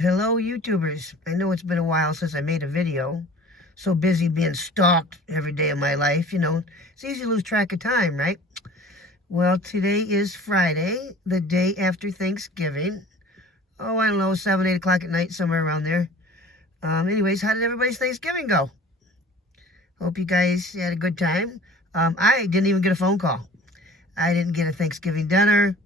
Hello, YouTubers. I know it's been a while since I made a video. So busy being stalked every day of my life, It's easy to lose track of time, right? Well, today is Friday, the day after Thanksgiving. Oh, I don't know, 7, 8 o'clock at night, somewhere around there. Anyways, how did everybody's Thanksgiving go? Hope you guys had a good time. I didn't even get a phone call. I didn't get a Thanksgiving dinner.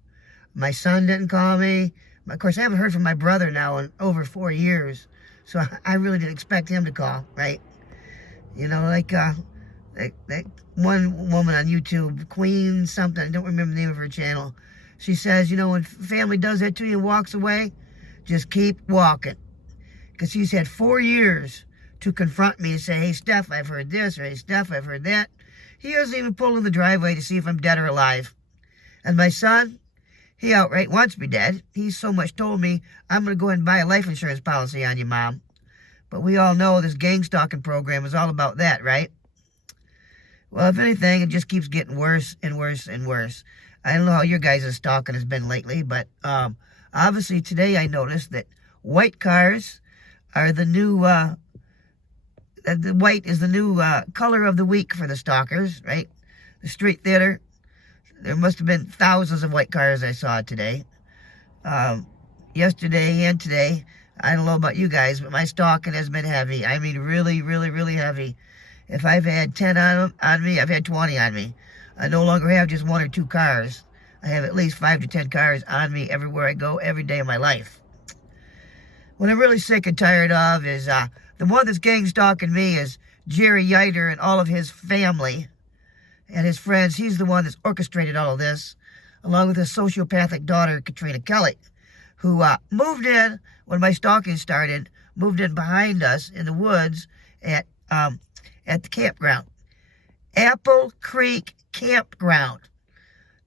My son didn't call me. Of course, I haven't heard from my brother now in over 4 years, so I really didn't expect him to call, right? Like that one woman on YouTube, Queen something, I don't remember the name of her channel. She says, when family does that to you and walks away, just keep walking. Because she's had 4 years to confront me and say, hey, Steph, I've heard this, or hey, Steph, I've heard that. He doesn't even pull in the driveway to see if I'm dead or alive. And my son, he outright wants me dead. He's so much told me, I'm going to go ahead and buy a life insurance policy on you, Mom. But we all know this gang stalking program is all about that, right? Well, if anything, it just keeps getting worse and worse and worse. I don't know how your guys' stalking has been lately, but obviously today I noticed that white cars are the new, the white is the new color of the week for the stalkers, right? The street theater. There must have been thousands of white cars I saw today. Yesterday and today, I don't know about you guys, but my stalking has been heavy. I mean, really, really, really heavy. If I've had 10 on me, I've had 20 on me. I no longer have just 1 or 2 cars. I have at least 5 to 10 cars on me everywhere I go, every day of my life. What I'm really sick and tired of is the one that's gang stalking me is Jerry Yeider and all of his family and his friends. He's the one that's orchestrated all of this, along with his sociopathic daughter, Katrina Kelly, who moved in when my stalking started, moved in behind us in the woods at the campground. Apple Creek Campground.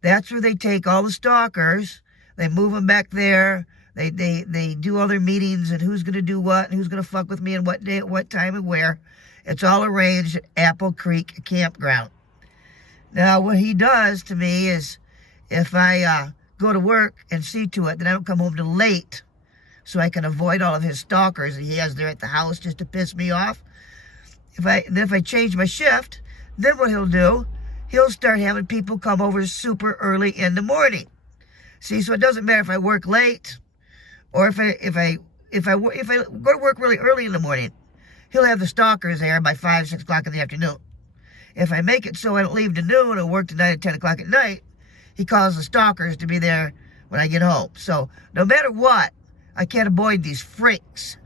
That's where they take all the stalkers. They move them back there. They do all their meetings and who's going to do what and who's going to fuck with me and what day, at what time and where. It's all arranged at Apple Creek Campground. Now, what he does to me is if I go to work and see to it that I don't come home till late so I can avoid all of his stalkers that he has there at the house just to piss me off. If I change my shift, then what he'll do, he'll start having people come over super early in the morning. See, so it doesn't matter if I work late or if I go to work really early in the morning, he'll have the stalkers there by 5, 6 o'clock in the afternoon. If I make it so I don't leave to noon or work to 9 or 10 o'clock at night, he calls the stalkers to be there when I get home. So no matter what, I can't avoid these freaks.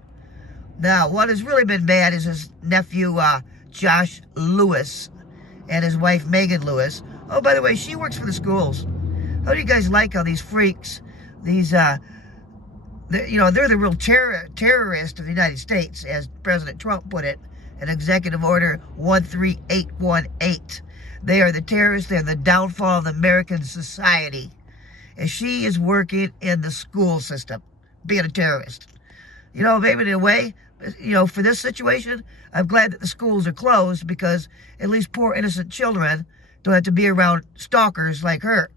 Now, what has really been bad is his nephew, Josh Lewis, and his wife, Megan Lewis. Oh, by the way, she works for the schools. How do you guys like how these freaks, they're the real terrorists of the United States, as President Trump put it, in Executive Order 13818. They are the terrorists. They're the downfall of the American society. And she is working in the school system, being a terrorist. Maybe in a way, for this situation, I'm glad that the schools are closed because at least poor innocent children don't have to be around stalkers like her.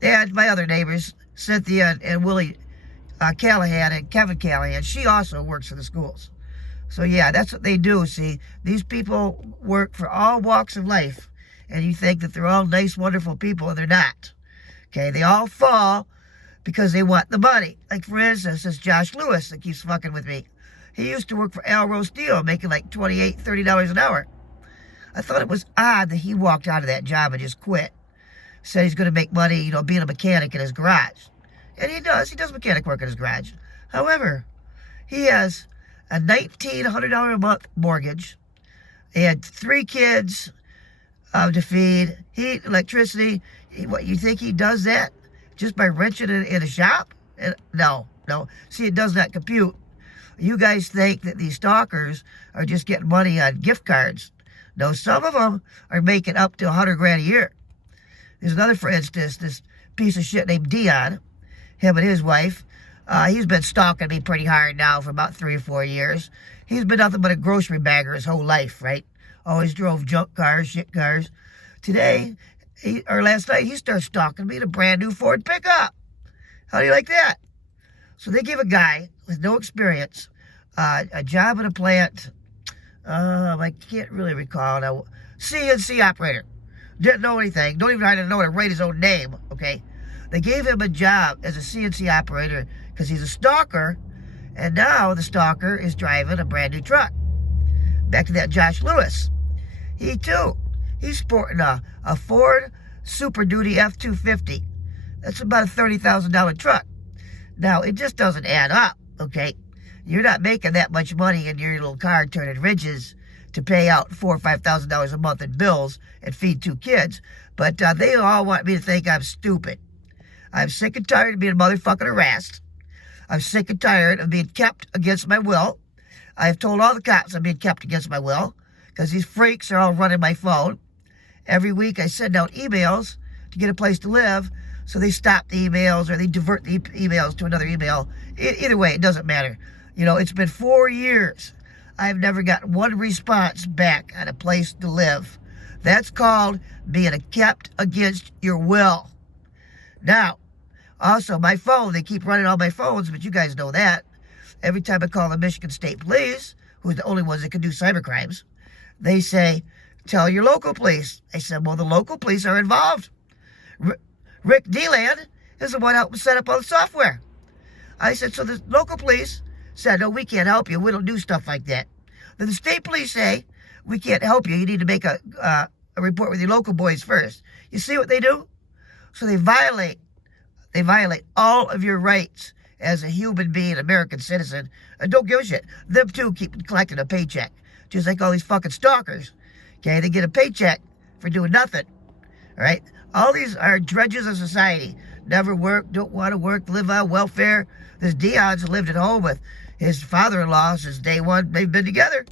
And my other neighbors, Cynthia and Willie Callahan and Kevin Callahan, she also works for the schools. So yeah, that's what they do, see. These people work for all walks of life, and you think that they're all nice, wonderful people, and they're not. Okay, they all fall because they want the money. Like, for instance, this Josh Lewis that keeps fucking with me. He used to work for Alro Steel, making like $28, $30 an hour. I thought it was odd that he walked out of that job and just quit. Said he's going to make money, being a mechanic in his garage. And he does. He does mechanic work in his garage. However, he has a $1,900 a month mortgage. He had 3 kids to feed, heat, electricity. What, you think he does that just by wrenching in a shop? No. See, it does not compute. You guys think that these stalkers are just getting money on gift cards. No, some of them are making up to $100,000 a year. There's another, for instance, this piece of shit named Dion, him and his wife. He's been stalking me pretty hard now for about 3 or 4 years. He's been nothing but a grocery bagger his whole life, right? Always drove junk cars, shit cars. Today, last night, he started stalking me in a brand new Ford pickup. How do you like that? So they give a guy with no experience a job in a plant. I can't really recall now. CNC operator. Didn't know anything. Don't even know how to write his own name, okay? They gave him a job as a CNC operator because he's a stalker, and now the stalker is driving a brand new truck. Back to that Josh Lewis. He too, he's sporting a Ford Super Duty F-250. That's about a $30,000 truck. Now, it just doesn't add up, okay? You're not making that much money in your little car turning ridges to pay out $4,000 or $5,000 a month in bills and feed 2 kids. But they all want me to think I'm stupid. I'm sick and tired of being motherfucking harassed. I'm sick and tired of being kept against my will. I've told all the cops I'm being kept against my will because these freaks are all running my phone. Every week I send out emails to get a place to live, so they stop the emails or they divert the emails to another email. Either way, it doesn't matter. You know, it's been 4 years. I've never gotten one response back on a place to live. That's called being kept against your will. Now, also, my phone, they keep running all my phones, but you guys know that. Every time I call the Michigan State Police, who's the only ones that can do cyber crimes, they say, tell your local police. I said, well, the local police are involved. Rick DeLand is the one helping set up all the software. I said, so the local police said, no, we can't help you. We don't do stuff like that. Then the state police say, we can't help you. You need to make a report with your local boys first. You see what they do? So they violate all of your rights as a human being, American citizen, and don't give a shit. Them too keep collecting a paycheck, just like all these fucking stalkers. Okay, they get a paycheck for doing nothing. All right? All these are dredges of society. Never work, don't want to work, live on welfare. This T.I'd's lived at home with his father-in-law since day one. They've been together.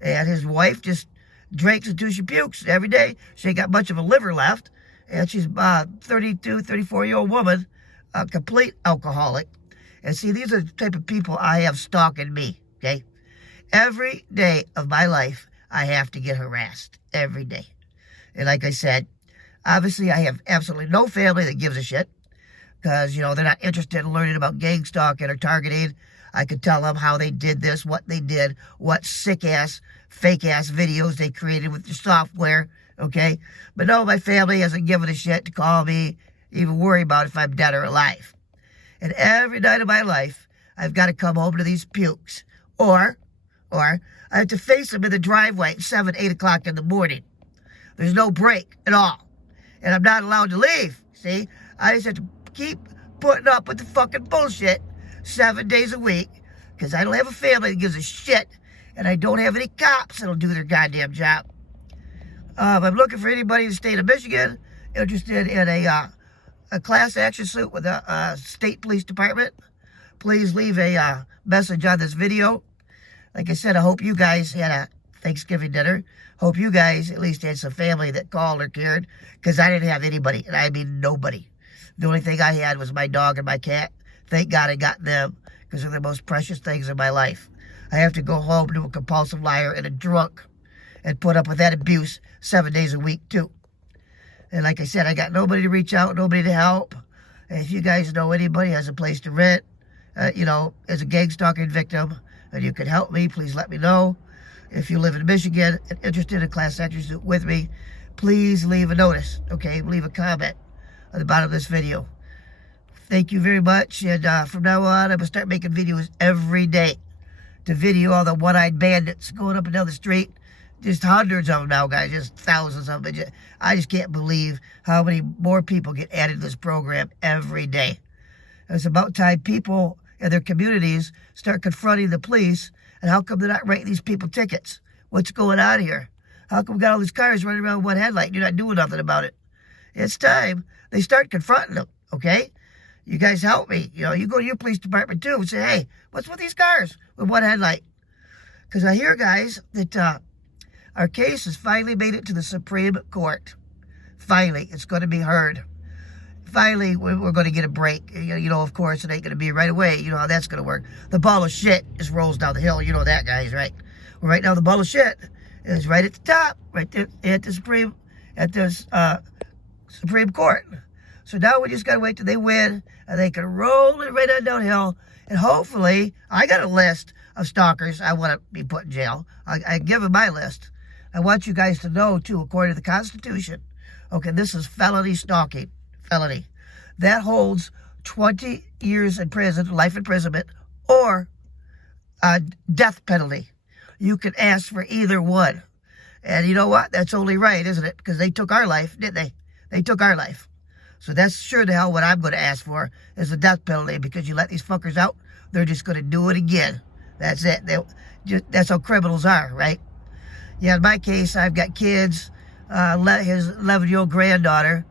And his wife just drinks until she pukes every day. She ain't got much of a liver left. And she's a 32, 34-year-old woman, a complete alcoholic. And see, these are the type of people I have stalking me, okay? Every day of my life, I have to get harassed. Every day. And like I said, obviously I have absolutely no family that gives a shit. Because, you know, they're not interested in learning about gang stalking or targeting. I could tell them how they did this, what they did, what sick-ass, fake-ass videos they created with the software, okay? But no, my family hasn't given a shit to call me, even worry about if I'm dead or alive. And every night of my life, I've got to come home to these pukes. Or I have to face them in the driveway at 7, 8 o'clock in the morning. There's no break at all. And I'm not allowed to leave, see? I just have to keep putting up with the fucking bullshit 7 days a week because I don't have a family that gives a shit and I don't have any cops that'll do their goddamn job. I'm looking for anybody in the state of Michigan interested in a class action suit with the state police department. Please leave a message on this video. Like I said, I hope you guys had a Thanksgiving dinner. Hope you guys at least had some family that called or cared because I didn't have anybody, and I mean nobody. The only thing I had was my dog and my cat. Thank God I got them because they're the most precious things in my life. I have to go home to a compulsive liar and a drunk and put up with that abuse 7 days a week too. And like I said, I got nobody to reach out, nobody to help. And if you guys know anybody has a place to rent, you know, as a gang stalking victim, and you can help me, please let me know. If you live in Michigan and interested in a class action suit with me, please leave a notice, okay? Leave a comment at the bottom of this video. Thank you very much, and from now on, I'm going to start making videos every day to video all the one-eyed bandits going up and down the street. Just hundreds of them now, guys, just thousands of them. I just can't believe how many more people get added to this program every day. It's about time people in their communities start confronting the police, and how come they're not writing these people tickets? What's going on here? How come we got all these cars running around with one headlight and you're not doing nothing about it? It's time they start confronting them, okay? You guys help me. You know, you go to your police department too and say, hey, what's with these cars with one headlight? Because I hear, guys, that our case has finally made it to the Supreme Court. Finally, it's going to be heard. Finally, we're going to get a break. You know, of course, it ain't going to be right away. You know how that's going to work. The ball of shit just rolls down the hill. You know that, guys, right? Well, right now, the ball of shit is right at the top, right there at the Supreme Court. So now we just got to wait till they win, and they can roll it right on downhill And hopefully, I got a list of stalkers I want to be put in jail. I give them my list. I want you guys to know, too, according to the Constitution, okay, this is felony stalking, felony. That holds 20 years in prison, life imprisonment, or a death penalty. You can ask for either one. And you know what? That's only right, isn't it? Because they took our life, didn't they? They took our life. So that's sure the hell what I'm going to ask for is the death penalty, because you let these fuckers out, they're just going to do it again. That's it. That's how criminals are, right? Yeah, in my case, I've got kids. Let his 11-year-old granddaughter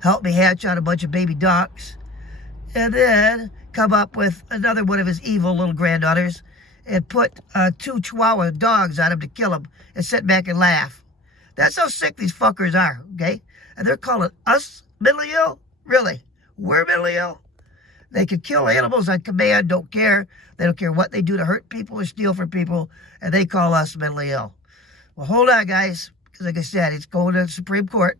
help me hatch out a bunch of baby ducks, and then come up with another one of his evil little granddaughters and put 2 Chihuahua dogs on him to kill him and sit back and laugh. That's how sick these fuckers are, okay? And they're calling us mentally ill? Really? We're mentally ill? They can kill animals on command, don't care. They don't care what they do to hurt people or steal from people, and they call us mentally ill. Well, hold on, guys, because like I said, it's going to the Supreme Court,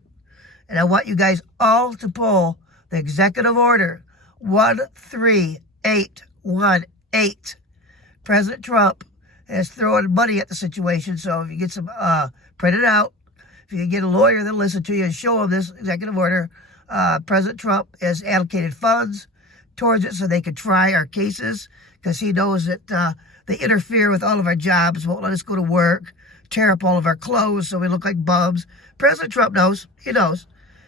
and I want you guys all to pull the executive order 13818. President Trump is throwing money at the situation, so if you get some, print it out. If you can get a lawyer that'll listen to you and show them this executive order, President Trump has allocated funds towards it so they can try our cases, because he knows that they interfere with all of our jobs, won't let us go to work, tear up all of our clothes so we look like bums. President Trump knows. He knows.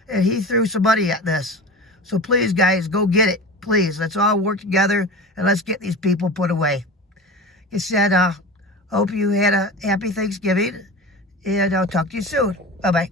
And he threw some money at this. So please, guys, go get it. Please, let's all work together and let's get these people put away. Like I said, hope you had a happy Thanksgiving, and I'll talk to you soon. Bye-bye.